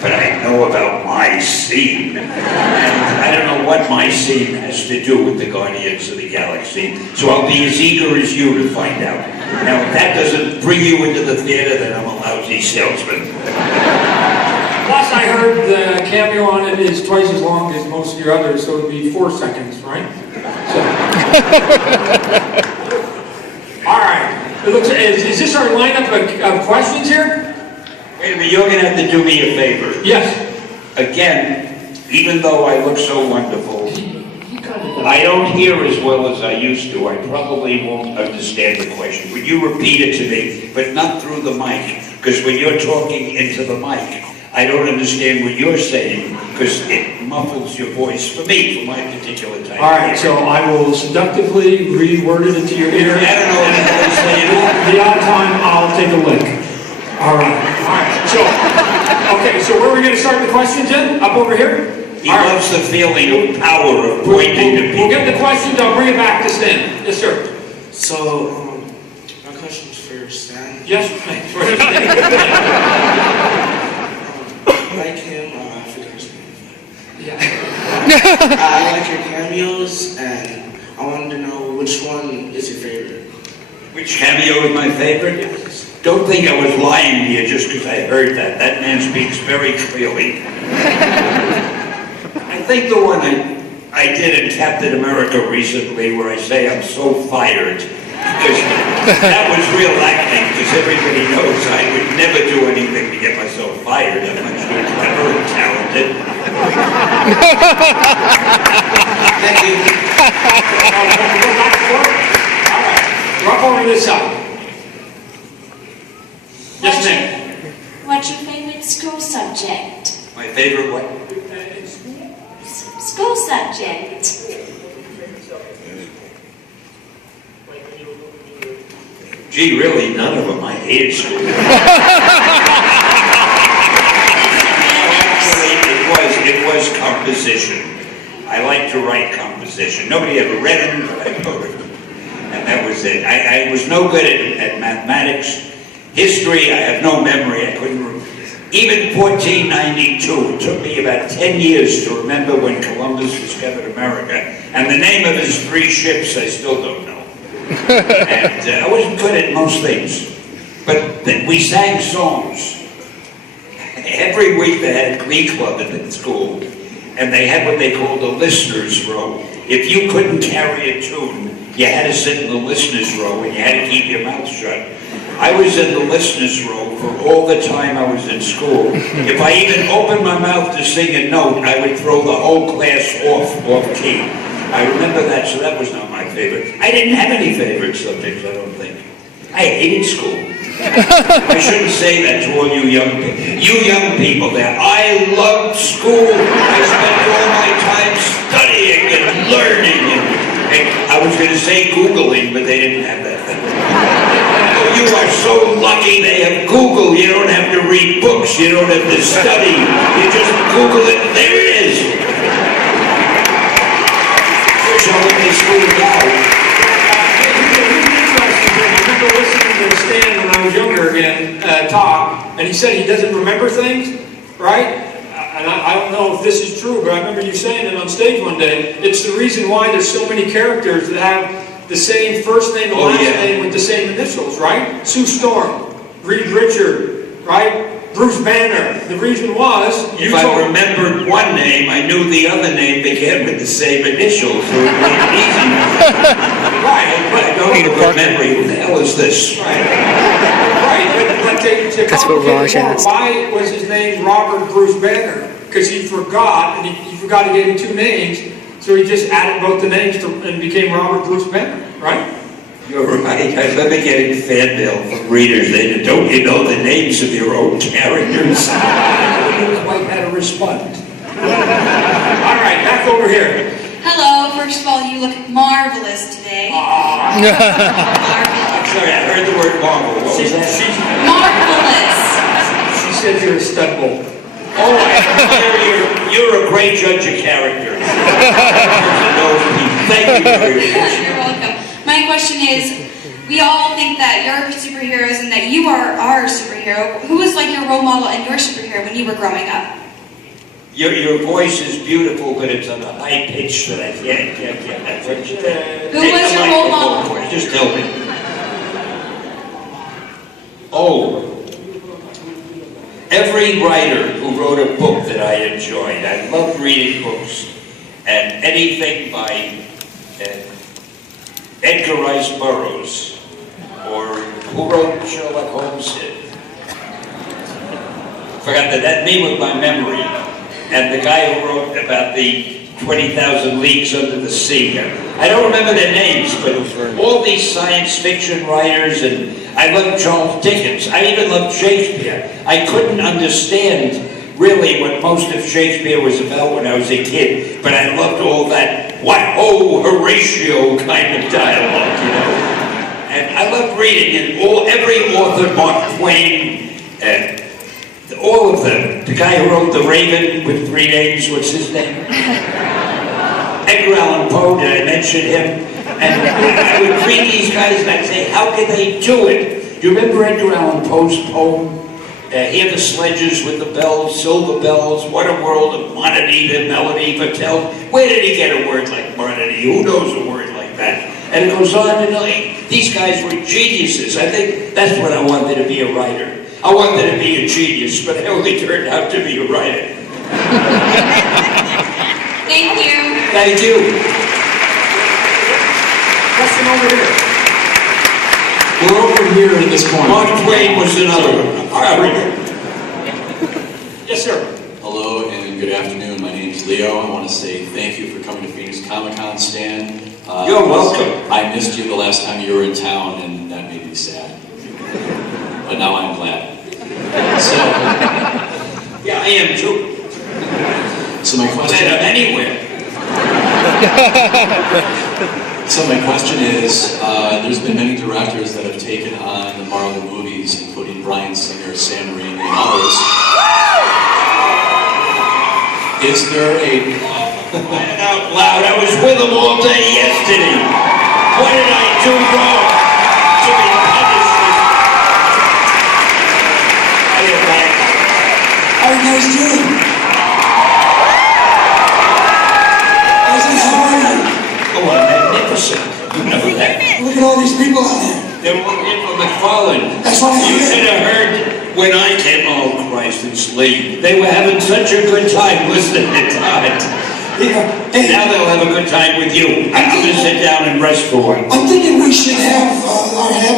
but I know about my scene. And I don't know what my scene has to do with the Guardians of the Galaxy, so I'll be as eager as you to find out. Now, if that doesn't bring you into the theater, then I'm a lousy salesman. Plus, I heard the cameo on it is twice as long as most of your others, so it'd be 4 seconds, right? So. All right. It looks, is this our lineup of questions here? Wait a minute, you're going to have to do me a favor. Yes. Again, even though I look so wonderful, I don't hear as well as I used to. I probably won't understand the question. Would you repeat it to me, but not through the mic? Because when you're talking into the mic, I don't understand what you're saying, because it muffles your voice for me, for my particular type. All right, so I will seductively reword it into your ear. I don't know what the hell he's saying. The odd time, I'll take a lick. All right. So, okay, so where are we going to start the questions in? Up over here? He loves the feeling of power of pointing to people. We'll get the questions, I'll bring it back to Stan. Yes, sir. So, my question's for Stan. Yes, thanks. Like him, I forgot his name. Yeah. I like your cameos, and I wanted to know which one is your favorite. Which cameo is my favorite? Don't think I was lying to you just because I heard that. That man speaks very clearly. I think the one I did in Captain America recently where I say I'm so fired. Because that was real acting, because everybody knows I would never do anything to get myself fired. I'm much too clever and talented. Thank you. All right, drop over this side. Yes, ma'am. What's your favorite school subject? My favorite what? School subject. Gee, really, none of them. I hated school. Actually, it was composition. I like to write composition. Nobody ever read them, but I wrote them. And that was it. I was no good at mathematics. History, I have no memory. I couldn't remember. Even 1492, it took me about 10 years to remember when Columbus discovered America. And the name of his 3 ships, I still don't know. And I wasn't good at most things. But we sang songs. Every week they had a glee club in school. And they had what they called a listener's row. If you couldn't carry a tune, you had to sit in the listener's row and you had to keep your mouth shut. I was in the listener's row for all the time I was in school. If I even opened my mouth to sing a note, I would throw the whole class off key. I remember that, so that was not my favorite. I didn't have any favorite subjects, I don't think. I hated school. I shouldn't say that to all you young people. You young people there, I loved school. I spent all my time studying and learning. And I was going to say Googling, but they didn't have that thing. You are so lucky they have Google. You don't have to read books. You don't have to study. You just Google it. There it is. Wish I went to school now. I remember listening to Stan when I was younger again talk, and he said he doesn't remember things, right? And I don't know if this is true, but I remember you saying it on stage one day. It's the reason why there's so many characters that have the same first name and last name with the same initials, right? Sue Storm, Reed Richard, right? Bruce Banner. The reason was... If I remembered one name, I knew the other name began with the same initials, so it made it easy. Right, but I don't have a good memory. Who the hell is this? Right, but to That's what Raj asked. Why was his name Robert Bruce Banner? Because he forgot, and he forgot he gave him 2 names, so he just added both the names and became Robert Bruce Banner, right? You're right. I remember getting fan mail from readers. They said, don't you know the names of your own characters? I didn't quite how to respond. All right, back over here. Hello, first of all, you look marvelous today. Marvelous. Sorry, I heard the word marvel. What was that? Marvelous. She said you're a stud bull. Oh, you're a great judge of characters. Thank you very much. You're welcome. My question is, We all think that you're superheroes and that you are our superhero. Who was like your role model and your superhero when you were growing up? Your voice is beautiful, but it's on a high pitch that I can't get. Who was your role model? Just tell me. Oh, every writer who wrote a book that I enjoyed. I loved reading books, and anything by Edgar Rice Burroughs, or who wrote Sherlock Holmes? Forgot that me with my memory. And the guy who wrote about the 20,000 Leagues Under the Sea. I don't remember their names, but all these science fiction writers, and I loved Charles Dickens. I even loved Shakespeare. I couldn't understand really what most of Shakespeare was about when I was a kid, but I loved all that, what ho, Horatio kind of dialogue, you know. And I loved reading, and every author, Mark Twain, all of them. The guy who wrote The Raven with 3 names, what's his name? Edgar Allan Poe, did I mention him? And I would read these guys and I'd say, how can they do it? Do you remember Edgar Allan Poe's poem? Hear the sledges with the bells, silver bells, what a world of monody, the melody foretells. Where did he get a word like monody? Who knows a word like that? And it goes on and on. These guys were geniuses. I think that's what I wanted to be, a writer. I wanted to be a genius, but I only turned out to be a writer. Thank you. Thank you. Question over here. We're over here in this corner. Mark Twain was another one. All right. Yes, sir. Hello and good afternoon. My name is Leo. I want to say thank you for coming to Phoenix Comic-Con, Stan. You're welcome. I missed you the last time you were in town, and that made me sad. But now I'm glad. So, Yeah, I am too. so my question. I'm anywhere. So my question is, there's been many directors that have taken on the Marvel movies, including Bryan Singer, Sam Raimi, and others. Is there a... Quiet out loud. I was with them all day yesterday. What did I do wrong to be punished? How are you guys doing? How are you? Oh, I'm magnificent. You know that. Look at all these people out there. They were in from McFarlane. That's what I You heard. should have heard when I came. Oh, Christ, it's late. They were having such a good time listening to Todd. Yeah. Hey, Now they'll have a good time with you. I'm going to sit down and rest for one. I'm thinking we should have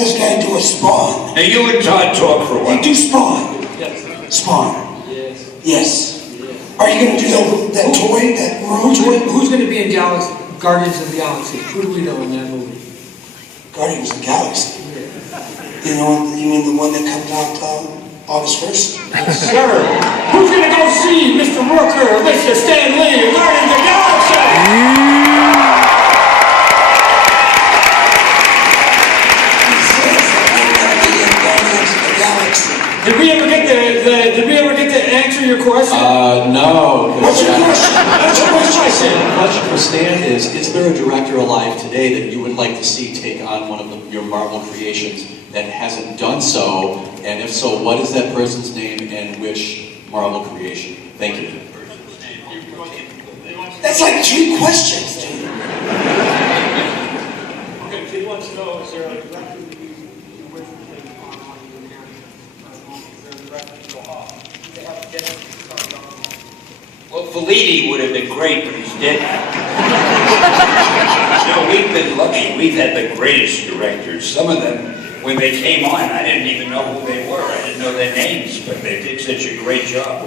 this guy do a Spawn. Now, you and Todd talk for a Hey, while. do Spawn. Yes. Spawn. Yes. Yes. Are you going to do that toy, that room toy? Who's going to be in Guardians of the Galaxy? Who do we know in that movie? Guardians of the Galaxy. You mean the one that comes out August 1st? Sir, who's going to go see Mr. Rooker, Mr. Stan Lee, Guardians of the Galaxy? He says that we're going to be in Guardians of the Galaxy. Did we ever get to answer your question? No. What's your question? What's your question? The question for Stan is there a director alive today that you would like to see take on one of your Marvel creations that hasn't done so? And if so, what is that person's name and which Marvel creation? Thank you. That's like 3 questions, dude. Okay, he wants to know, is there a director that you wish to take on one of your characters? Is there a director to go off? They have to get started on. Well, Fellini would have been great, but he's dead now. No, we've been lucky. We've had the greatest directors. Some of them, when they came on, I didn't even know who they were. I didn't know their names, but they did such a great job.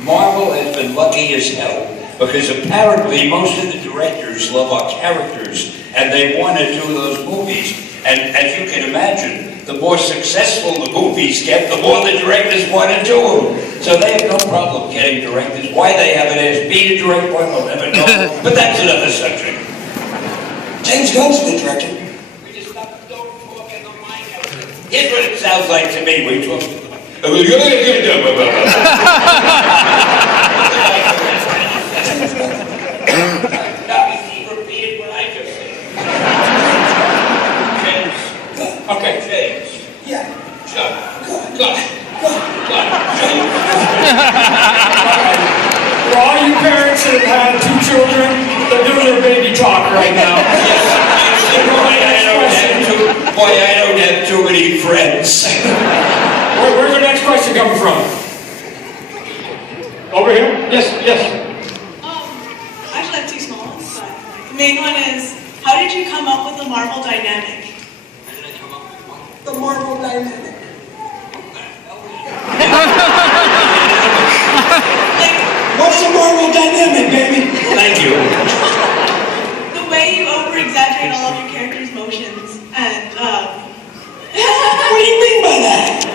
Marvel has been lucky as hell, because apparently most of the directors love our characters, and they want to do those movies. And as you can imagine, the more successful the movies get, the more the directors want to do them. So they have no problem getting directors. Why they haven't asked me to direct one, we'll never know. But that's another subject. James Gunn's a good director. We just don't talk in the mic. Here's what it sounds like to me. We talk. Now, he repeated what I just said. James, For all you parents that have had 2 children, they're doing their baby talk right now. Boy, I don't have too many friends. Where's the next question coming from? Over here? Yes, yes. I actually have 2 small ones, but the main one is, how did you come up with the Marvel dynamic? The Marvel dynamic. Like, What's the Marvel dynamic, baby? Thank you. the way you over-exaggerate all of your characters' motions, and, What do you mean by that?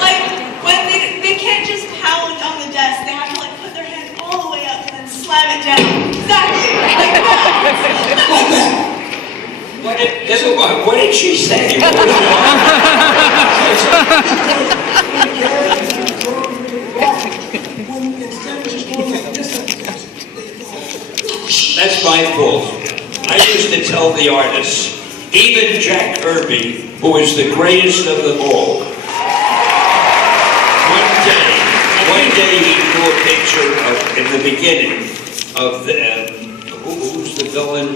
like, when they can't just pound on the desk, they have to, like, put their hand all the way up and then slam it down. Exactly, like that. Like that. What did she say? When instead of just going like this, That's my fault. I used to tell the artists, even Jack Kirby, who is the greatest of them all, one day he drew a picture of, in the beginning, of the, who's the villain?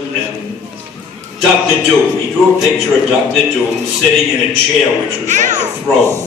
Dr. Doom. He drew a picture of Dr. Doom sitting in a chair which was like a throne.